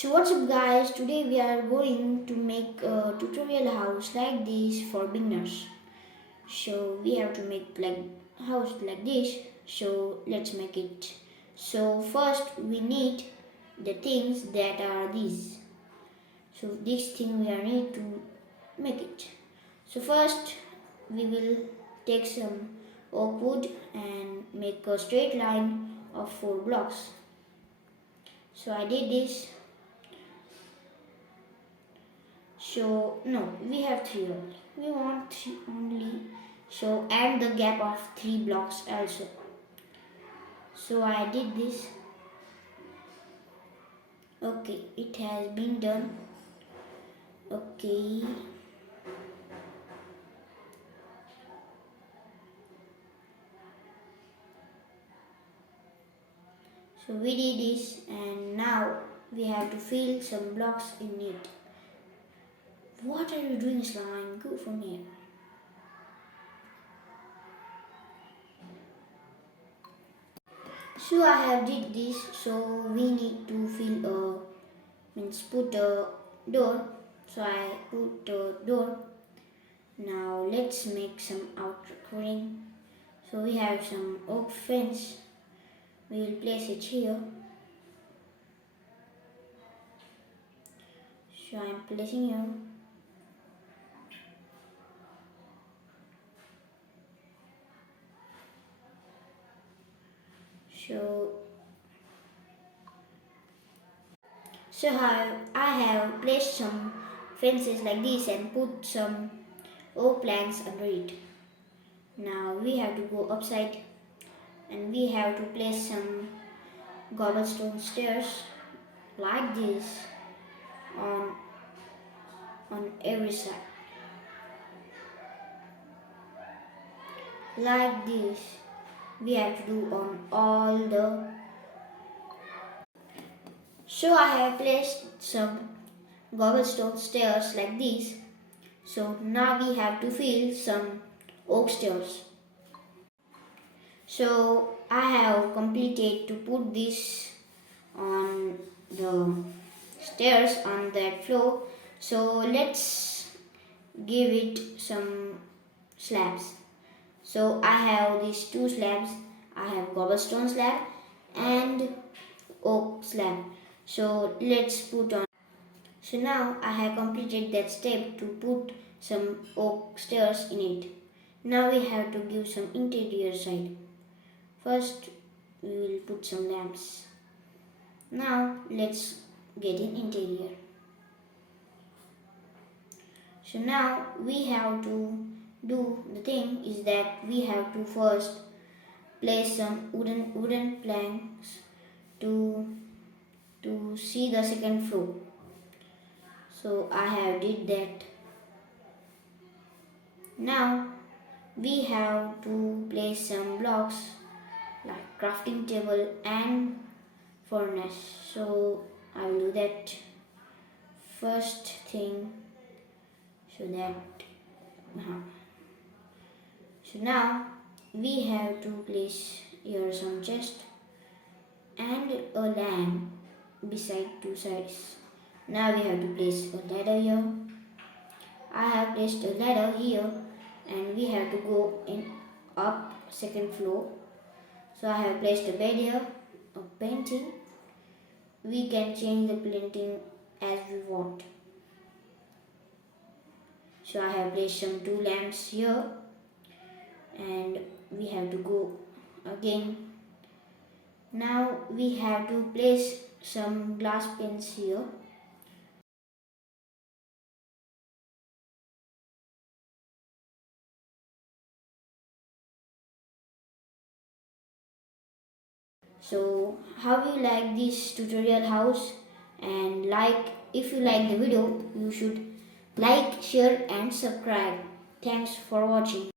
So what's up guys, today we are going to make a tutorial house like this for beginners. So we have to make like house like this, so let's make it. So first we need the things that are these. So this thing we are need to make it. So first we will take some oak wood and make a straight line of 4 blocks. So I did this. So no, we have 3 only. We want 3 only. So add the gap of 3 blocks also. So I did this. Okay, it has been done. Okay. So we did this and now we have to fill some blocks in it. What are you doing, slime? Go from here. So I have did this, so we need to fill put a door. So I put the door. Now let's make some outer covering. So we have some oak fence. We will place it here. So I am placing here. So I have placed some fences like this and put some oak planks under it. Now we have to go upside and we have to place some cobblestone stairs like this on every side. Like this we have to do on all the. So I have placed some cobblestone stairs like this. So now we have to fill some oak stairs. So I have completed to put this on the stairs on that floor. So let's give it some slabs. So I have these 2 slabs. I have cobblestone slab and oak slab. So let's put on. So now I have completed that step to put some oak stairs in it. Now we have to give some interior side. First we will put some lamps. Now let's get an interior. So now we have to do the thing is that we have to first place some wooden planks to see the second floor. So I have did that. Now we have to place some blocks like crafting table and furnace. So I will do that first thing. So now we have to place here some chest and a lamp beside 2 sides. Now we have to place a ladder here. I have placed a ladder here and we have to go in up second floor. So I have placed a bed here, a painting. We can change the painting as we want. So I have placed some 2 lamps here and we have to go again. Now we have to place some glass panes here. So how you like this tutorial house, and if you like the video you should like, share and subscribe. Thanks for watching.